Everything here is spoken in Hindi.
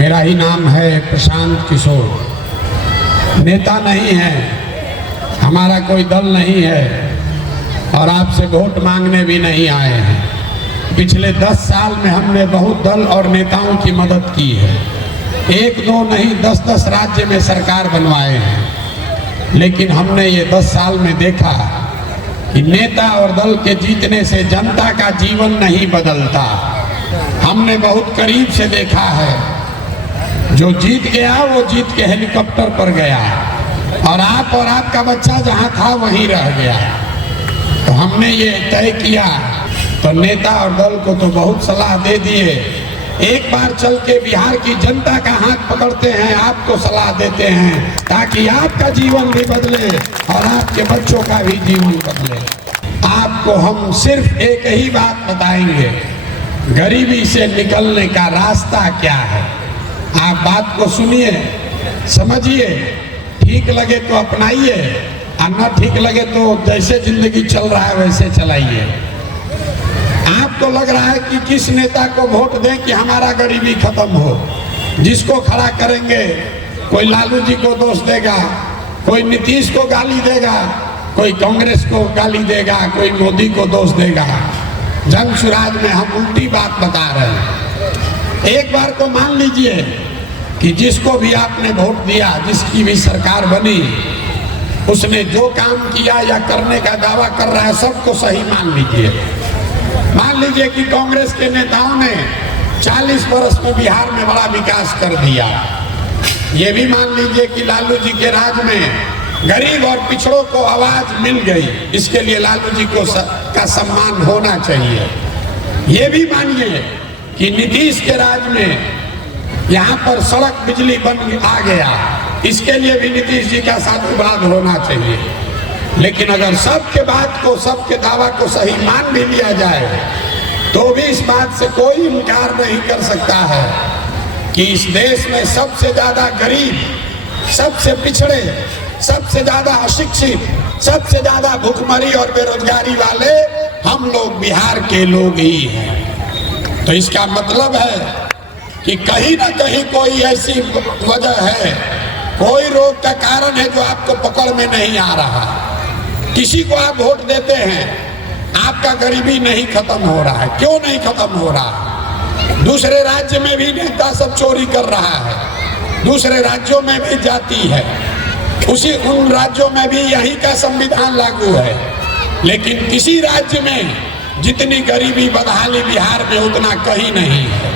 मेरा ही नाम है प्रशांत किशोर। नेता नहीं है, हमारा कोई दल नहीं है और आपसे वोट मांगने भी नहीं आए हैं। पिछले 10 साल में हमने बहुत दल और नेताओं की मदद की है। 1-2 नहीं 10-10 राज्य में सरकार बनवाए हैं। लेकिन हमने ये 10 साल में देखा कि नेता और दल के जीतने से जनता का जीवन नहीं बदलता। हमने बहुत करीब से देखा है, जो जीत गया वो जीत के हेलीकॉप्टर पर गया और आपका बच्चा जहां था वहीं रह गया। तो हमने ये तय किया, तो नेता और दल को तो बहुत सलाह दे दिए। एक बार चल के बिहार की जनता का हाथ पकड़ते हैं, आपको सलाह देते हैं ताकि आपका जीवन भी बदले और आपके बच्चों का भी जीवन बदले। आपको हम सिर्फ एक ही बात बताएंगे, गरीबी से निकलने का रास्ता क्या है। आप बात को सुनिए, समझिए, ठीक लगे तो अपनाइए और न ठीक लगे तो जैसे जिंदगी चल रहा है वैसे चलाइए। आपको लग रहा है कि किस नेता को वोट दें कि हमारा गरीबी खत्म हो। जिसको खड़ा करेंगे, कोई लालू जी को दोष देगा, कोई नीतीश को गाली देगा, कोई कांग्रेस को गाली देगा, कोई मोदी को दोष देगा। जन सुराज में हम उल्टी बात बता रहे हैं। एक बार तो मान लीजिए कि जिसको भी आपने वोट दिया, जिसकी भी सरकार बनी, उसने जो काम किया या करने का दावा कर रहा है सबको सही मान लीजिए। मान लीजिए कि कांग्रेस के नेताओं ने 40 वर्ष में बिहार में बड़ा विकास कर दिया। ये भी मान लीजिए कि लालू जी के राज में गरीब और पिछड़ों को आवाज मिल गई, इसके लिए लालू जी को का सम्मान होना चाहिए। ये भी मानिए कि नीतीश के राज में यहाँ पर सड़क बिजली बन आ गया, इसके लिए भी नीतीश जी का साधुवाद होना चाहिए। लेकिन अगर सबके बात को, सबके दावा को सही मान भी लिया जाए तो भी इस बात से कोई इनकार नहीं कर सकता है कि इस देश में सबसे ज्यादा गरीब, सबसे पिछड़े, सबसे ज्यादा अशिक्षित, सबसे ज्यादा भूखमरी और बेरोजगारी वाले हम लोग बिहार के लोग ही हैं। तो इसका मतलब है कि कहीं ना कहीं कोई ऐसी वजह है, कोई रोग का कारण है जो आपको पकड़ में नहीं आ रहा। किसी को आप वोट देते हैं, आपका गरीबी नहीं खत्म हो रहा है। क्यों नहीं खत्म हो रहा? दूसरे राज्य में भी नेता सब चोरी कर रहा है, दूसरे राज्यों में भी जाती है, उन राज्यों में भी यही का संविधान लागू है। लेकिन किसी राज्य में जितनी गरीबी बदहाली बिहार में उतना कहीं नहीं है।